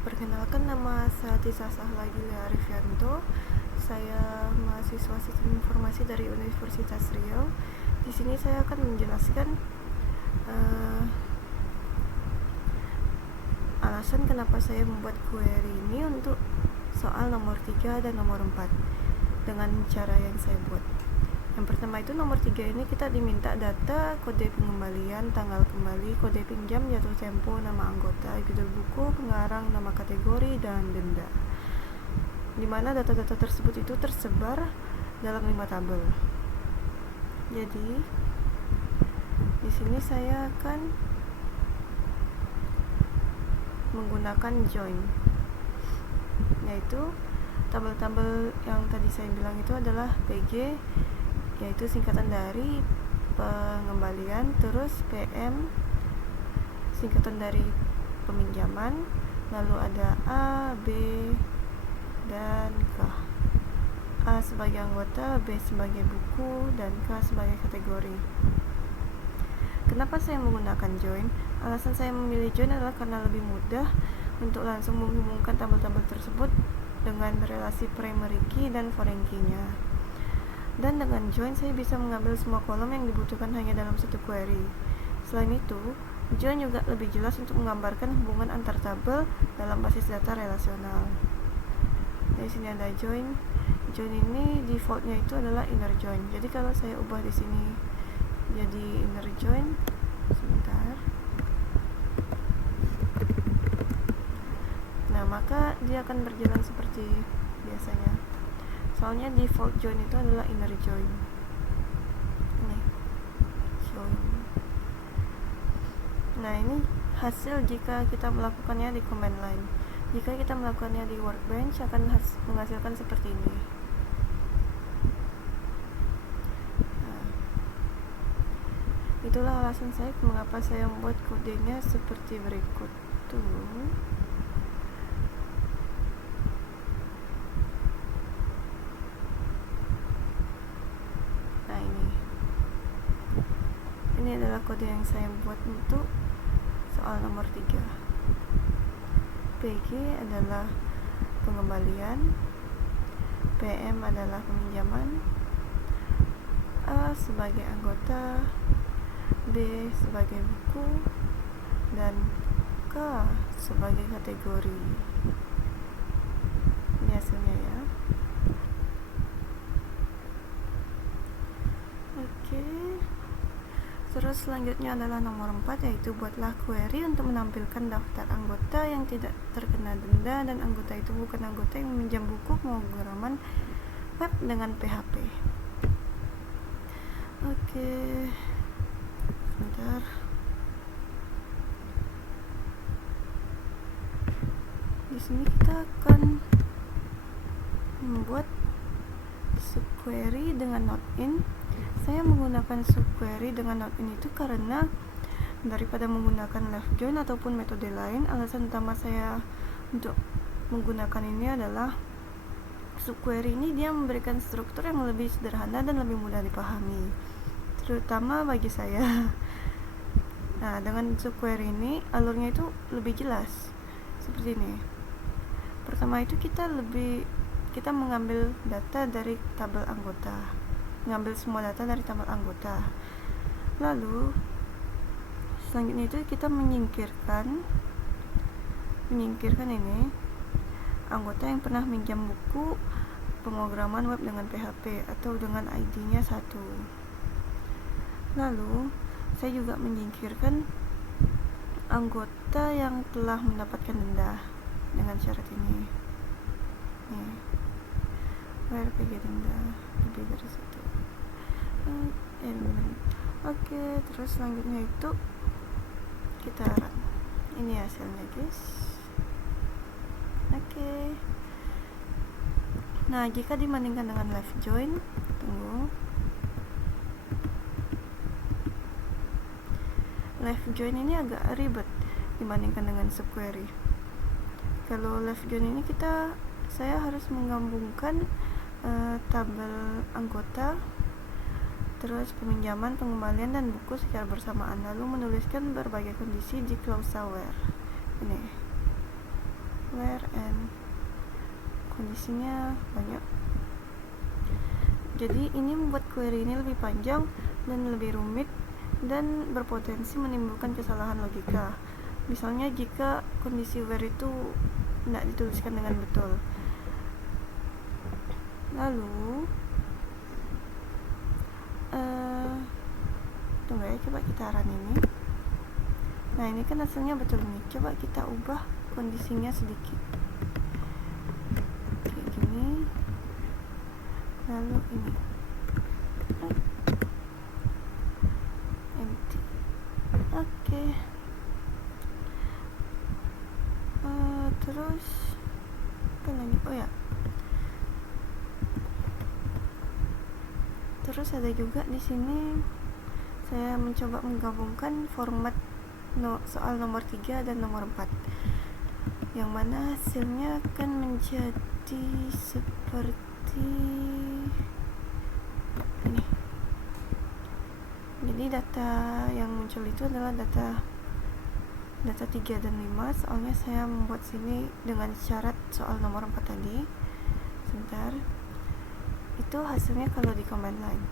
Perkenalkan, nama saya Tisa Sahlagila Arifianto. Saya mahasiswa Sistem Informasi dari Universitas Riau. Di sini saya akan menjelaskan alasan kenapa saya membuat query ini untuk soal nomor 3 dan nomor 4 dengan cara yang saya buat. Yang pertama itu nomor 3 ini kita diminta data, kode pengembalian, tanggal kembali, kode pinjam, jatuh tempo, nama anggota, judul buku, pengarang, nama kategori, dan denda. Dimana data-data tersebut itu tersebar dalam 5 tabel. Jadi di sini saya akan menggunakan join, yaitu tabel-tabel yang tadi saya bilang itu adalah PG, yaitu singkatan dari pengembalian, terus PM singkatan dari peminjaman, lalu ada A, B, dan K. A sebagai anggota, B sebagai buku, dan K sebagai kategori. Kenapa saya menggunakan join? Alasan saya memilih join adalah karena lebih mudah untuk langsung menghubungkan tabel-tabel tersebut dengan relasi primary key dan foreign key-nya. Dan dengan join saya bisa mengambil semua kolom yang dibutuhkan hanya dalam satu query. Selain itu, join juga lebih jelas untuk menggambarkan hubungan antar tabel dalam basis data relasional. Di sini ada join. Join ini defaultnya itu adalah inner join. Jadi kalau saya ubah di sini jadi inner join, sebentar. Nah, maka dia akan berjalan seperti biasanya. Soalnya default join itu adalah inner join. Ini join. Nah, ini hasil jika kita melakukannya di command line. Jika kita melakukannya di workbench akan menghasilkan seperti ini. Nah, itulah alasan saya mengapa saya membuat kodenya seperti berikut tuh. Ini adalah kode yang saya buat untuk soal nomor 3. PG adalah pengembalian, PM adalah peminjaman, A sebagai anggota, B sebagai buku, dan K sebagai kategori. Ini hasilnya ya. Oke. Terus selanjutnya adalah nomor 4, yaitu buatlah query untuk menampilkan daftar anggota yang tidak terkena denda dan anggota itu bukan anggota yang meminjam buku pemrograman web dengan PHP. Oke, sebentar. Di sini kita akan membuat subquery dengan not in. Saya menggunakan subquery dengan not in itu karena daripada menggunakan left join ataupun metode lain, alasan utama saya untuk menggunakan ini adalah subquery ini dia memberikan struktur yang lebih sederhana dan lebih mudah dipahami, terutama bagi saya. Nah, dengan subquery ini alurnya itu lebih jelas seperti ini. Pertama itu kita mengambil data dari tabel anggota, mengambil semua data dari tabel anggota. Lalu selanjutnya itu kita menyingkirkan ini anggota yang pernah minjam buku pemrograman web dengan PHP atau dengan ID-nya 1. Lalu saya juga menyingkirkan anggota yang telah mendapatkan denda dengan syarat ini. Nih, where PG denda lebih dari 1. Oke, terus selanjutnya itu kita run. Ini hasilnya, guys. Oke. Nah, jika dibandingkan dengan left join, tunggu. Left join ini agak ribet dibandingkan dengan subquery. Kalau left join ini saya harus menggabungkan tabel anggota, terus peminjaman, pengembalian, dan buku secara bersamaan, lalu menuliskan berbagai kondisi di klausa where. Ini kondisinya banyak. Jadi ini membuat query ini lebih panjang dan lebih rumit dan berpotensi menimbulkan kesalahan logika. Misalnya jika kondisi where itu tidak dituliskan dengan betul. Lalu tunggu ya, coba kita run ini. Nah, ini kan hasilnya betul nih. Coba kita ubah kondisinya sedikit kayak gini. Lalu ini empty. Oke. Terus apa lagi? Oh ya, terus ada juga di sini saya mencoba menggabungkan format soal nomor 3 dan nomor 4, yang mana hasilnya akan menjadi seperti ini. Jadi data yang muncul itu adalah data 3 dan 5. Soalnya saya membuat sini dengan syarat soal nomor 4 tadi. Sebentar. Itu hasilnya kalau di command line.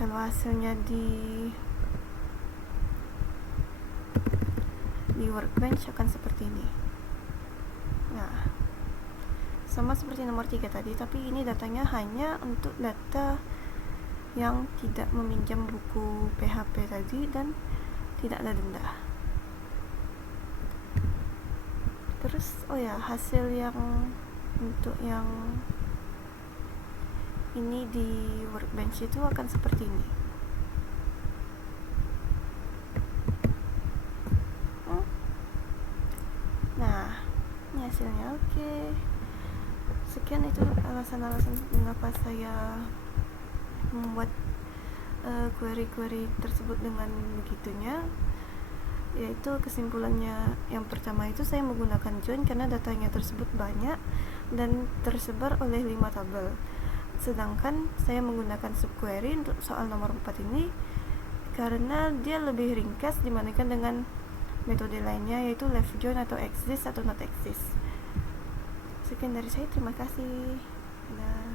Kalau hasilnya di workbench akan seperti ini. Nah, sama seperti nomor 3 tadi, tapi ini datanya hanya untuk data yang tidak meminjam buku PHP tadi dan tidak ada denda. Terus oh ya, hasil yang untuk yang ini di workbench itu akan seperti ini. Nah, ini hasilnya. Oke. Sekian itu alasan-alasan mengapa saya membuat query-query tersebut dengan begitunya. Yaitu kesimpulannya, yang pertama itu saya menggunakan join karena datanya tersebut banyak dan tersebar oleh 5 tabel. Sedangkan saya menggunakan subquery untuk soal nomor 4 ini karena dia lebih ringkas dibandingkan dengan metode lainnya, yaitu left join atau exist atau not exist. Sekian dari saya, terima kasih. Dadah.